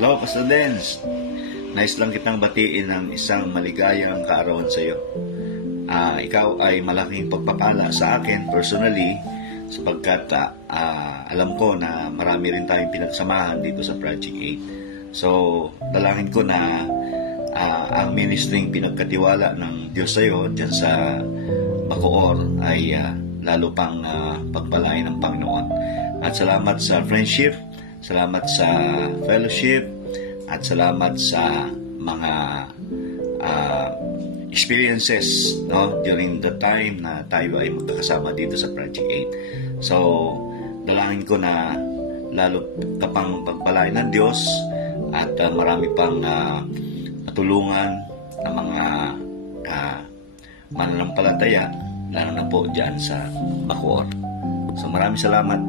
Hello, Pastor Dens. Nice lang kitang batiin ng isang maligayang kaarawan sa iyo. Ikaw ay malaking pagpapala sa akin personally sapagkat alam ko na marami rin tayong pinagsamahan dito sa Project 8. So, dalangin ko na ang ministering pinagkatiwala ng Diyos sa iyo dyan sa Bacoor ay lalo pang pagpalain ng Panginoon. At salamat sa friendship, salamat sa fellowship, at salamat sa mga experiences, no, during the time na tayo ay magkakasama dito sa Project 8. So, dalangin ko na lalo ka pang pagpalain ng Diyos at marami pang matulungan ng mga mananampalataya, lalo na po dyan sa Bacoor. So, maraming salamat.